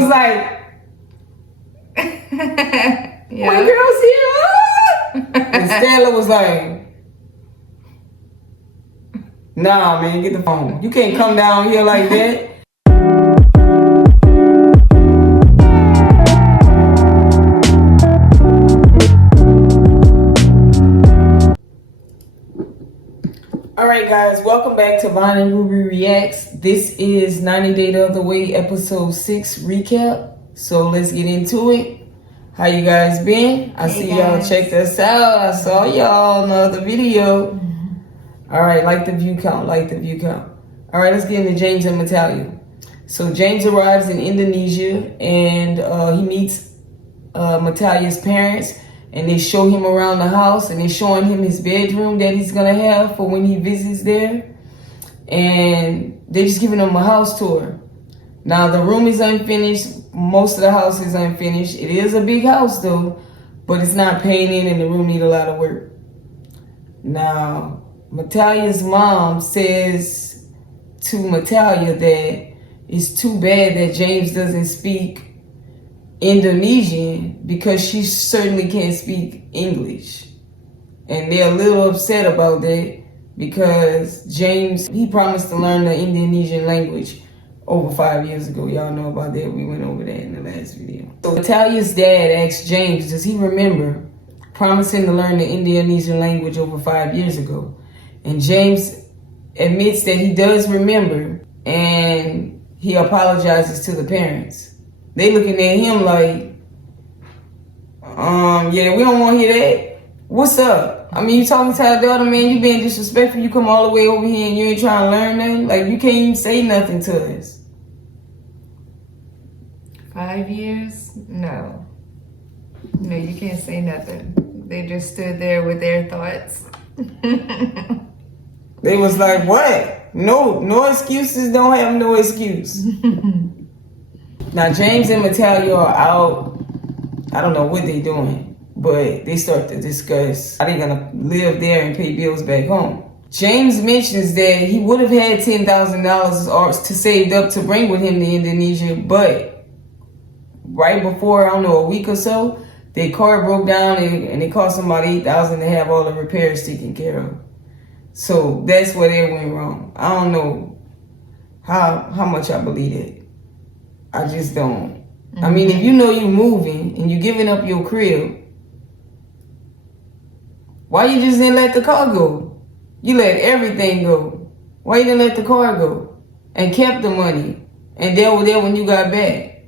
was like, Yeah. my girl's here. And Stella was like, nah, man, get the phone. You can't come down here like that. Alright guys, welcome back to Vine and Ruby Reacts. This is 90 Day the Other Way, episode 6 recap. So let's get into it. How you guys been? I see y'all checked us out. I saw y'all in the other video. Alright, like the view count, Alright, let's get into James and Natalia. So James arrives in Indonesia and he meets Natalia's parents. And they show him around the house and they're showing him his bedroom that he's going to have for when he visits there. And they're just giving him a house tour. Now, the room is unfinished. Most of the house is unfinished. It is a big house, though, but it's not painted and the room needs a lot of work. Now, Natalia's mom says to Natalia that it's too bad that James doesn't speak Indonesian because she certainly can't speak English. And they're a little upset about that because James, he promised to learn the Indonesian language over 5 years ago. Y'all know about that. We went over that in the last video. So Natalia's dad asked James, does he remember promising to learn the Indonesian language over 5 years ago? And James admits that he does remember and he apologizes to the parents. They looking at him like, yeah, we don't want to hear that. What's up? I mean, you talking to our daughter, man, you being disrespectful. You come all the way over here and you ain't trying to learn nothing. Like, you can't even say nothing to us. 5 years? No. No, you can't say nothing. They just stood there with their thoughts. They was like, what? No excuses, don't have no excuse. Now, James and Natalia are out. I don't know what they're doing, but they start to discuss how they're going to live there and pay bills back home. James mentions that he would have had $10,000 to save up to bring with him to Indonesia, but right before, I don't know, a week or so, their car broke down and it cost them about $8,000 to have all the repairs taken care of. So that's where they went wrong. I don't know how much I believe it. I just don't. Mm-hmm. I mean, if you know you're moving and you're giving up your crib, why you just didn't let the car go? You let everything go. Why you didn't let the car go? And kept the money. And they were there when you got back.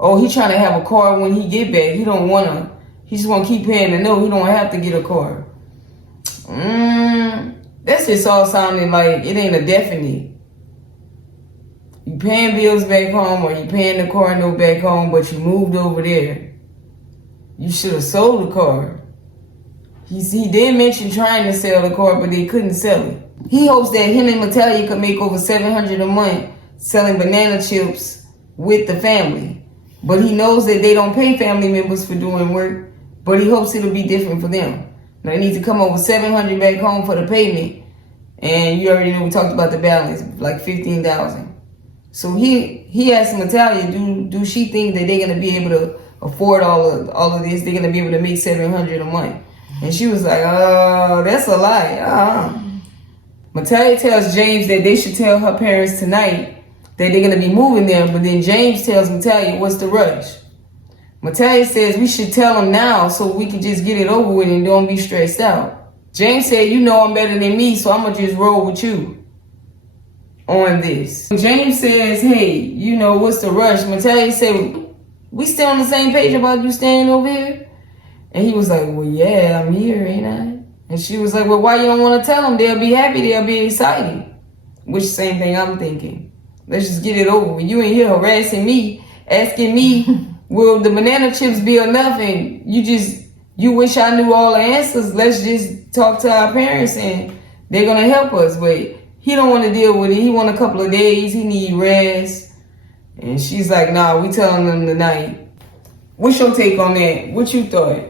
Oh, he trying to have a car when he get back. He don't want to. He just want to keep paying the note. He don't have to get a car. That's just all sounding like it ain't a definite. You paying bills back home or you paying the car note back home, but you moved over there. You should have sold the car. He did mention trying to sell the car, but they couldn't sell it. He hopes that him and Natalia could make over $700 a month selling banana chips with the family. But he knows that they don't pay family members for doing work, but he hopes it'll be different for them. Now they need to come over $700 back home for the payment. And you already know we talked about the balance, like $15,000. So he asked Natalia, do she think that they're gonna be able to afford all of this? They're gonna be able to make $700 a month? And she was like, that's a lie. Natalia tells James that they should tell her parents tonight that they're gonna be moving there. But then James tells Natalia, what's the rush? Natalia says we should tell them now so we can just get it over with and don't be stressed out. James said, you know I'm better than me, so I'm gonna just roll with you on this. James says, hey, you know, what's the rush? Natalia said, we still on the same page about you staying over here? And he was like, well, yeah, I'm here, ain't I? And she was like, well, why you don't want to tell them? They'll be happy, they'll be excited. Which same thing I'm thinking. Let's just get it over with. You ain't here harassing me, asking me, will the banana chips be enough? And you wish I knew all the answers. Let's just talk to our parents and they're going to help us. But he don't want to deal with it. He want a couple of days. He need rest. And she's like, nah, we telling them tonight. What's your take on that? What you thought?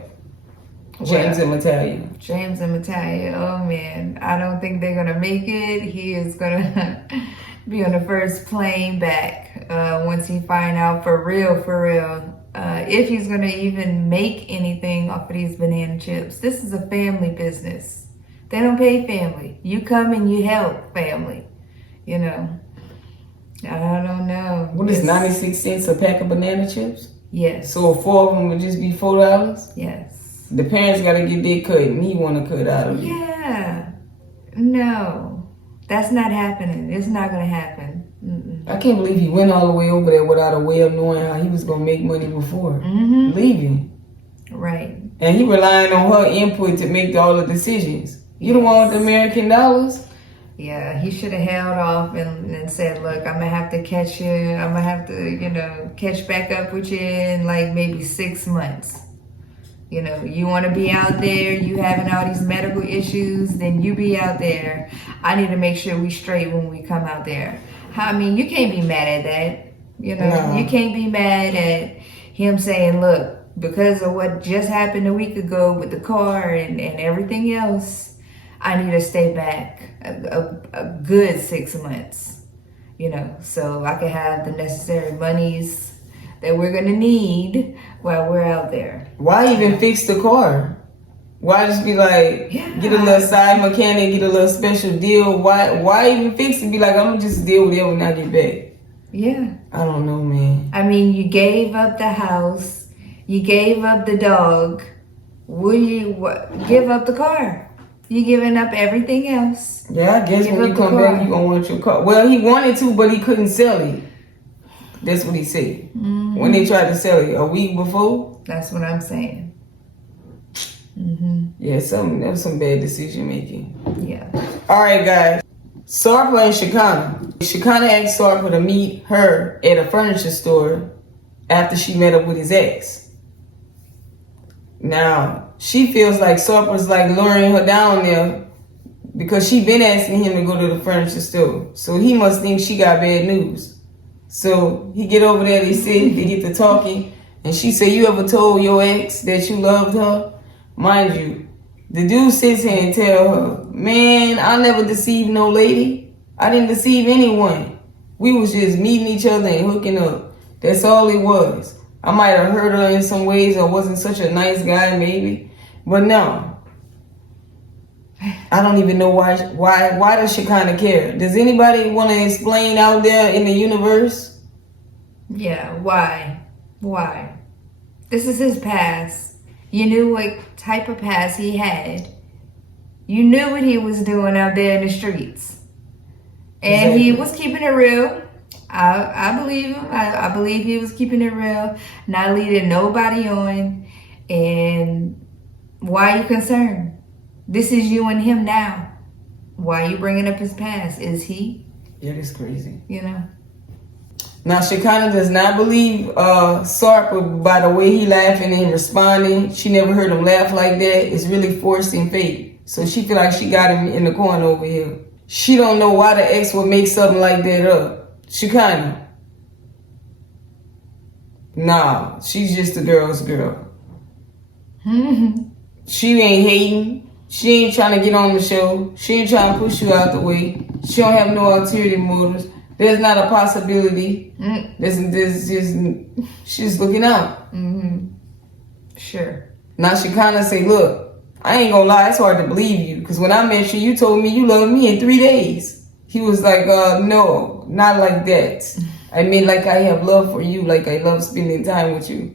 James and Natalia. James and Natalia, oh man, I don't think they're gonna make it. He is gonna be on the first plane back once he find out for real, if he's gonna even make anything off of these banana chips. This is a family business. They don't pay family. You come and you help family. You know, I don't know. What is 96 cents a pack of banana chips? Yes. So 4 of them would just be $4? Yes. The parents got to get their cut, and he want to cut out of it. Yeah. No. That's not happening. It's not going to happen. Mm-mm. I can't believe he went all the way over there without a way of knowing how he was going to make money before leaving. Right. And he relying on her input to make all the decisions. You don't want the American dollars? Yeah, he should have held off and said, look, I'm going to have to catch you. I'm going to have to, catch back up with you in like maybe 6 months. You want to be out there, you having all these medical issues, then you be out there. I need to make sure we straight when we come out there. I mean, you can't be mad at that. No. You can't be mad at him saying, look, because of what just happened a week ago with the car and everything else, I need to stay back a good 6 months, so I can have the necessary monies that we're going to need while we're out there. Why even fix the car? Why just be like, get a little side mechanic, get a little special deal? Why even fix it? Be like, I'm going to just deal with it when I get back. Yeah. I don't know, man. I mean, you gave up the house. You gave up the dog. Will you give up the car? You giving up everything else. Yeah, I guess when you come back, you going to want your car. Well, he wanted to, but he couldn't sell it. That's what he said. Mm-hmm. When they tried to sell it a week before. That's what I'm saying. Yeah, that was some bad decision making. Yeah. All right, guys. Sarpa and Shakana. Shakana asked Sarpa to meet her at a furniture store after she met up with his ex. Now, she feels like Sarpa's like luring her down there because she been asking him to go to the furniture store. So he must think she got bad news. So he get over there, they get to talking, and she said, you ever told your ex that you loved her? Mind you, the dude sits here and tell her, man, I never deceived no lady. I didn't deceive anyone. We was just meeting each other and hooking up. That's all it was. I might have hurt her in some ways or wasn't such a nice guy maybe, but no. I don't even know why does she kind of care? Does anybody want to explain out there in the universe? Yeah, why? This is his past. You knew what type of past he had. You knew what he was doing out there in the streets. And exactly. He was keeping it real. I believe him. I believe he was keeping it real, not leading nobody on. And why are you concerned? This is you and him now. Why are you bringing up his past? Is he? Yeah, that's crazy. Now, Shakana does not believe Sarpa by the way he laughing and responding. She never heard him laugh like that. It's really forced and fake. So she feel like she got him in the corner over here. She don't know why the ex would make something like that up. Shakana. Nah, she's just a girl's girl. She ain't hating. She ain't trying to get on the show. She ain't trying to push you out the way. She don't have no ulterior motives. There's not a possibility. She's looking out. Sure. Now she kind of say, look, I ain't gonna lie, it's hard to believe you. Because when I met you, you told me you loved me in 3 days. He was like, no, not like that. I mean, like I have love for you, like I love spending time with you.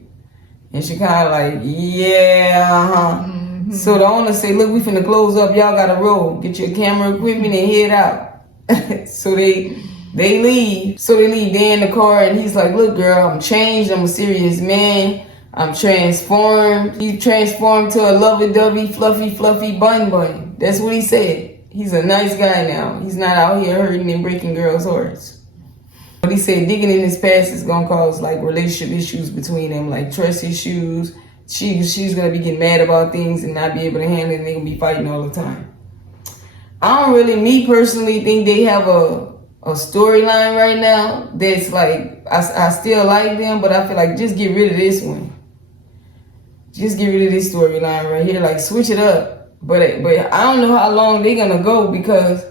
And she kind of like, yeah, So the owner say, look, we finna close up. Y'all gotta roll. Get your camera equipment and head out. So they leave. So they leave. They in the car and he's like, look, girl, I'm changed. I'm a serious man. I'm transformed. He transformed to a lovey-dovey, fluffy bun. That's what he said. He's a nice guy now. He's not out here hurting and breaking girls' hearts. But he said digging in his past is gonna cause like relationship issues between them, like trust issues. She's gonna be getting mad about things and not be able to handle it, and they're gonna be fighting all the time. I don't really, me personally, think they have a storyline right now that's like, I still like them, but I feel like just get rid of this one. Just get rid of this storyline right here. Like, switch it up. But I don't know how long they're gonna go, because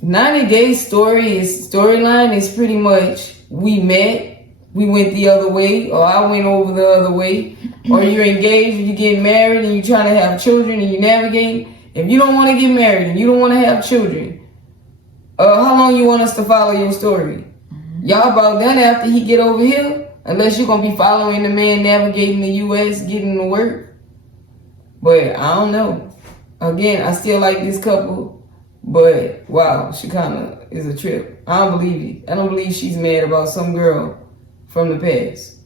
90 Days storyline is pretty much, we met, we went the other way, or I went over the other way, or you're engaged, you get married, and you're trying to have children, and you navigate. If you don't want to get married and you don't want to have children, how long you want us to follow your story? Y'all about done after he get over here, unless you're gonna be following the man navigating the U.S., getting to work. But I don't know. Again, I still like this couple, but wow, she kind of is a trip. I don't believe it. I don't believe she's mad about some girl from the past.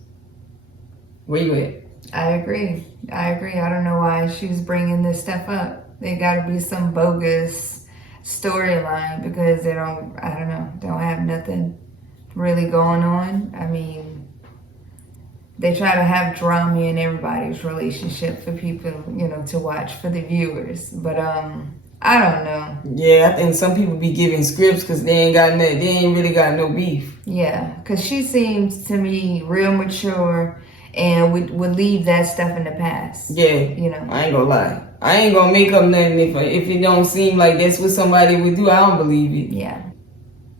Where you at? I agree. I don't know why she's bringing this stuff up. There got to be some bogus storyline, because they don't have nothing really going on. I mean, they try to have drama in everybody's relationship for people, to watch, for the viewers. But I don't know. Yeah, I think some people be giving scripts because they ain't really got no beef. Yeah, because she seems to me real mature and would leave that stuff in the past. Yeah, I ain't gonna lie. I ain't gonna make up nothing if it don't seem like that's what somebody would do. I don't believe it. Yeah.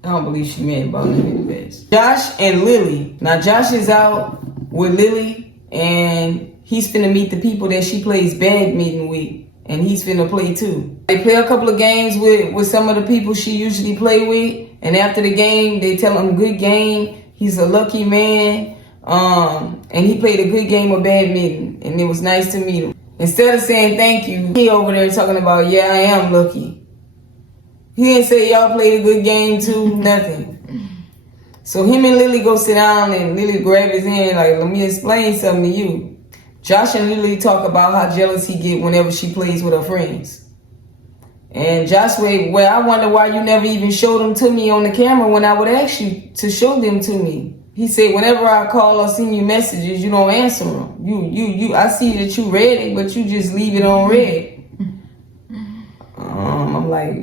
I don't believe she mad about it in the past. Josh and Lily. Now Josh is out with Lily, and he's finna meet the people that she plays badminton with, and he's finna play too. They play a couple of games with some of the people she usually play with, and after the game, they tell him good game. He's a lucky man, and he played a good game of badminton, and it was nice to meet him. Instead of saying thank you, he over there talking about, yeah, I am lucky. He didn't say y'all played a good game too, nothing. So him and Lily go sit down, and Lily grab his hand like, let me explain something to you. Josh and Lily talk about how jealous he get whenever she plays with her friends. And Josh said, well, I wonder why you never even showed them to me on the camera when I would ask you to show them to me. He said, whenever I call or send you messages, you don't answer them. I see that you read it, but you just leave it on read. I'm like,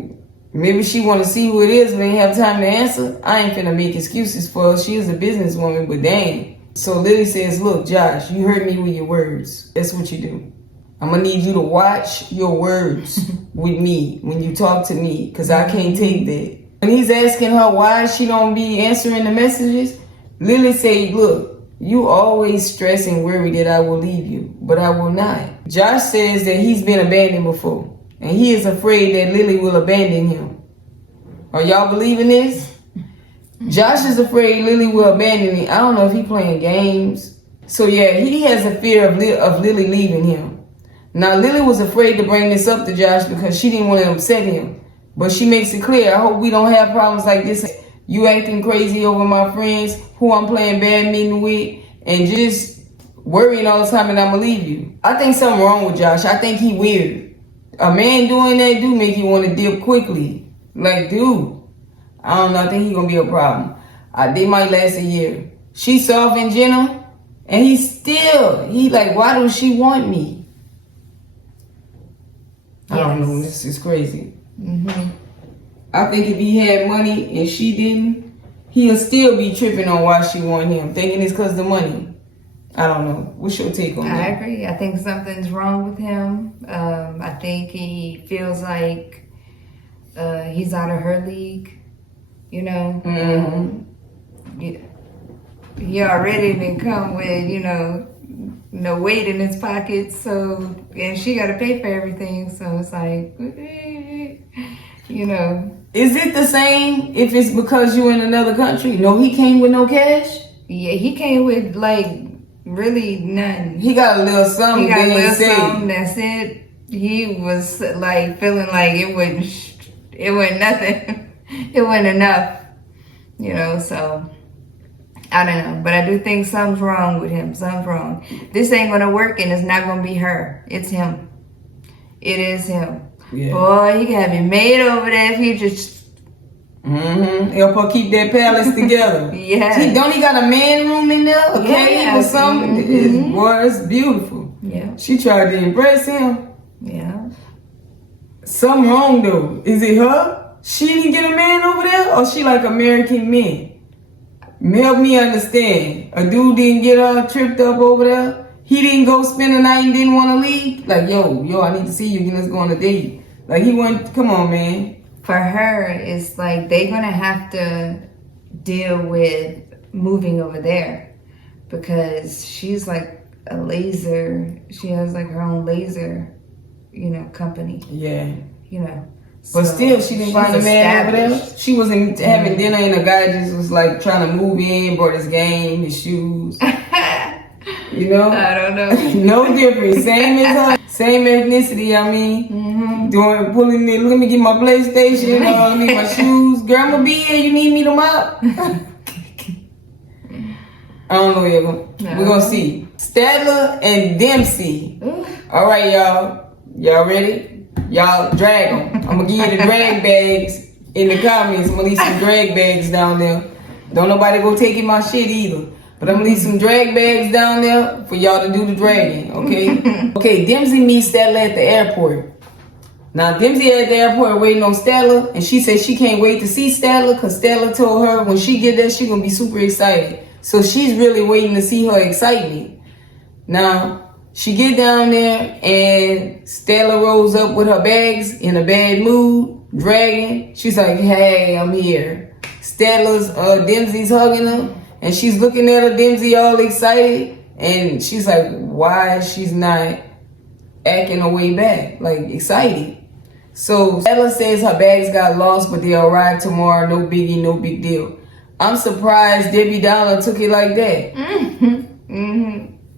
maybe she want to see who it is, but ain't have time to answer. I ain't finna make excuses for her. She is a businesswoman, but dang. So Lily says, look, Josh, you hurt me with your words. That's what you do. I'm gonna need you to watch your words with me when you talk to me, because I can't take that. When he's asking her why she don't be answering the messages, Lily say, look, you always stress and worry that I will leave you, but I will not. Josh says that he's been abandoned before, and he is afraid that Lily will abandon him. Are y'all believing this? Josh is afraid Lily will abandon him. I don't know if he playing games. So yeah, he has a fear of Lily leaving him. Now Lily was afraid to bring this up to Josh because she didn't want to upset him. But she makes it clear, I hope we don't have problems like this. You acting crazy over my friends, who I'm playing badminton with, and just worrying all the time that I'm gonna leave you. I think something wrong with Josh. I think he weird. A man doing that do make you want to dip quickly. Like, dude, I don't know. I think he gonna be a problem. They might last a year. She's soft and gentle, and he like, why does she want me? I don't know. This is crazy. Mm-hmm. I think if he had money and she didn't, he'll still be tripping on why she want him, thinking it's because of the money. I don't know. What's your take on that? I agree. I think something's wrong with him. I think he feels like he's out of her league. Mm-hmm. He already didn't come with, no weight in his pocket. So, and she got to pay for everything. So it's like, Is it the same if it's because you're in another country? No, he came with no cash? Yeah, he came with really nothing. He got a little something. He got a little something, that's it. He was feeling like it wasn't nothing. It wasn't enough. So I don't know. But I do think something's wrong with him. Something's wrong. This ain't gonna work, and it's not gonna be her. It's him. It is him. Yeah. Boy, he can have it made over there if he just... Mm-hmm. Help her keep that palace together. Yeah. Don't he got a man room in there? A cave or something? Mm-hmm. Boy, it's beautiful. Yeah. She tried to impress him. Yeah. Something wrong though. Is it her? She didn't get a man over there? Or she like American men? Help me understand. A dude didn't get her tripped up over there? He didn't go spend the night and didn't want to leave. Like, yo, I need to see you. Let's go on a date. Like, he went, come on, man. For her, it's like they're going to have to deal with moving over there because she's like a laser. She has like her own laser, company. Yeah. So But still, she didn't find a man over there. She wasn't having dinner and the guy just was like trying to move in, brought his game, his shoes. I don't know. No difference. Same as her. Same ethnicity, I mean. Pulling it. Let me get my PlayStation. Let me get my shoes. Girl, I'm going to be here. You need me tomorrow? I don't know, y'all. We're going to see. Stadler and Dempsey. All right, y'all. Y'all ready? Y'all drag them. I'm going to give you the drag bags in the comments. I'm going to leave some drag bags down there. Don't nobody go taking my shit either. But I'm going to leave some drag bags down there for y'all to do the dragging, okay? Okay, Dempsey meets Stadler at the airport. Now, Dempsey at the airport waiting on Stadler, and she said she can't wait to see Stadler because Stadler told her when she get there, she's going to be super excited. So she's really waiting to see her excitement. Now, she get down there, and Stadler rolls up with her bags in a bad mood, dragging. She's like, hey, I'm here. Stadler's, Dempsey's hugging her. And she's looking at her, Dempsey all excited. And she's like, why she's not acting her way back? Like, excited. So, Stadler says her bags got lost, but they'll arrive tomorrow. No biggie, no big deal. I'm surprised Debbie Downer took it like that.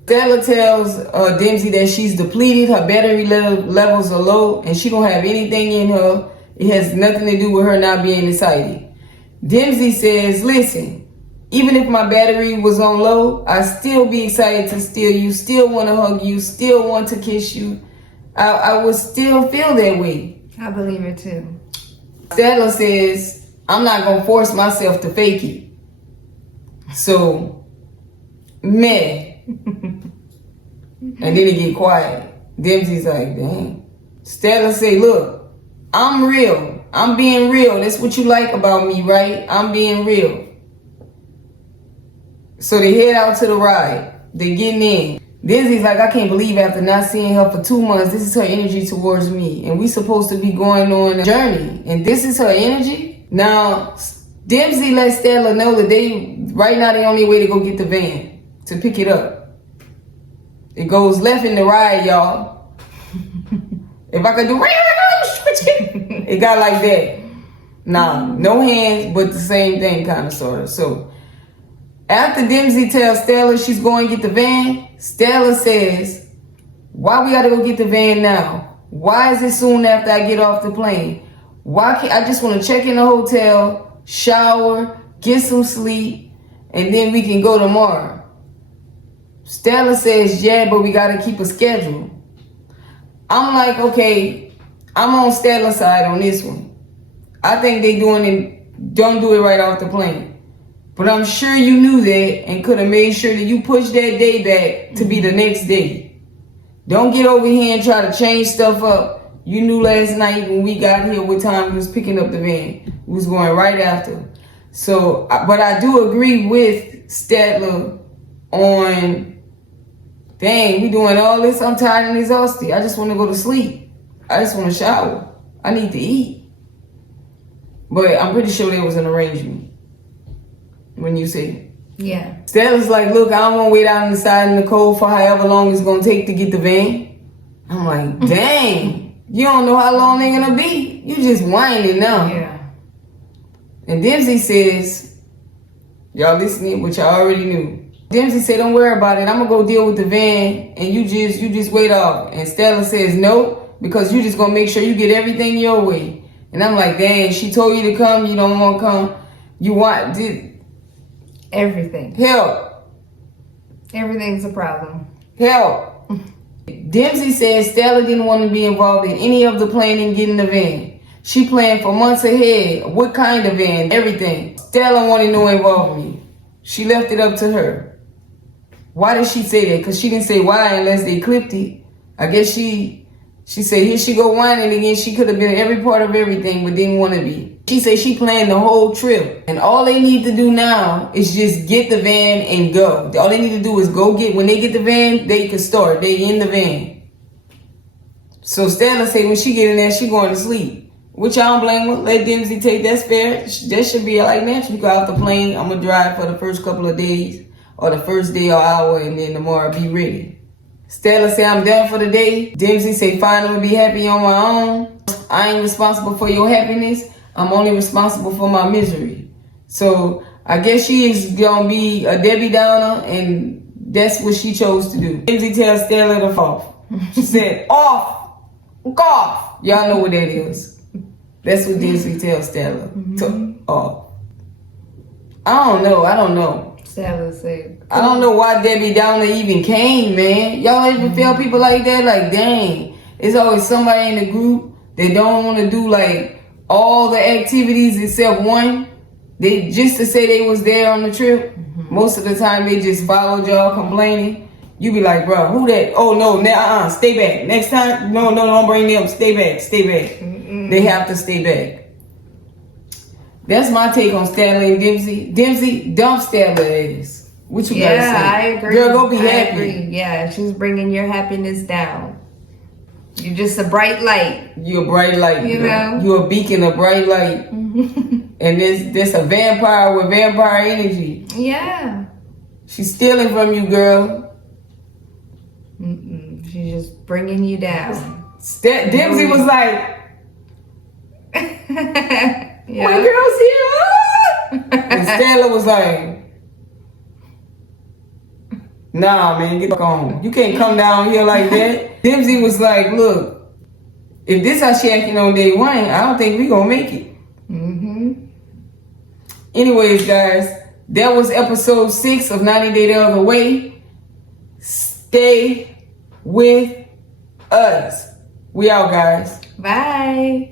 Stadler tells Dempsey that she's depleted. Her battery levels are low. And she don't have anything in her. It has nothing to do with her not being excited. Dempsey says, listen. Even if my battery was on low, I'd still be excited to steal you, still want to hug you, still want to kiss you. I would still feel that way. I believe it too. Stadler says, I'm not going to force myself to fake it. So, meh. And then it get quiet. Dempsey's like, dang. Stadler say, look, I'm real. I'm being real. That's what you like about me, right? I'm being real. So they head out to the ride. They getting in. Dempsey's like, I can't believe after not seeing her for 2 months, this is her energy towards me. And we supposed to be going on a journey. And this is her energy? Now, Dempsey lets Stadler know that right now they on their way to go get the van to pick it up. It goes left in the ride, y'all. If I could do it got like that. Nah, no hands, but the same thing kind of sort of. So after Dempsey tells Stadler she's going to get the van, Stadler says, why we got to go get the van now? Why is it soon after I get off the plane? Why can't I just want to check in the hotel, shower, get some sleep, and then we can go tomorrow? Stadler says, yeah, but we got to keep a schedule. I'm like, okay, I'm on Stadler's side on this one. I think they don't do it right off the plane. But I'm sure you knew that and could have made sure that you pushed that day back to be the next day. Don't get over here and try to change stuff up. You knew last night when we got here what time we was picking up the van. We was going right after. So, but I do agree with Stadler on, dang, we doing all this. I'm tired and exhausted. I just want to go to sleep. I just want to shower. I need to eat. But I'm pretty sure there was an arrangement. When you see it. Yeah. Stadler's like, look, I don't want to wait out on the side in the cold for however long it's going to take to get the van. I'm like, dang, you don't know how long they're going to be. You just whining now. Yeah. And Dempsey says, y'all listening, which I already knew. Dempsey said, don't worry about it. I'm going to go deal with the van and you just wait off. And Stadler says, no, because you just going to make sure you get everything your way. And I'm like, dang, she told you to come. You don't want to come. You want... Everything. Help. Everything's a problem. Help. Dempsey says Stadler didn't want to be involved in any of the planning getting the van. She planned for months ahead. What kind of van? Everything. Stadler wanted no involvement. She left it up to her. Why did she say that? Because she didn't say why unless they clipped it. I guess she She said, here she go whining again. She could have been every part of everything, but didn't want to be. She said she planned the whole trip. And all they need to do now is just get the van and go. All they need to do is go get, when they get the van, they can start. They in the van. So Stella said when she get in there, she going to sleep. Which I don't blame her. Let Dempsey take that spare. That should be like natural. You go off the plane. I'm going to drive for the first couple of days. Or the first day or hour. And then tomorrow be ready. Stella say I'm done for the day. Dempsey say fine, I'm gonna be happy on my own. I ain't responsible for your happiness. I'm only responsible for my misery. So I guess she is gonna be a Debbie Downer, and that's what she chose to do. Dempsey tells Stella to off. She said, off, off. Y'all know what that is. That's what Dempsey tells Stella to off. I don't know. Stella said, I don't know why Debbie Downer even came, man. Y'all ever feel people like that? Like, dang. It's always somebody in the group that don't want to do, like, all the activities except one. They just to say they was there on the trip. Most of the time, they just followed y'all complaining. You be like, bro, who that? Oh, no, stay back. Next time, no, don't bring them. Stay back. They have to stay back. That's my take on Stanley and Dempsey. Dempsey, dump Stella ass. What you gotta say? Yeah, I agree. Girl, go be I happy. agree. Yeah, she's bringing your happiness down. You're just a bright light. You're a bright light. You know? You're a beacon of bright light. And there's a vampire with vampire energy. Yeah. She's stealing from you, girl. She's just bringing you down. Dempsey was like, Yeah. my girl's here. And Stella was like, nah, man, get back on. You can't come down here like that. Dempsey was like, look, if this how she acting on day one, I don't think we gonna make it. Anyways, guys, that was episode 6 of 90 Day the Other Way. Stay with us. We out, guys. Bye.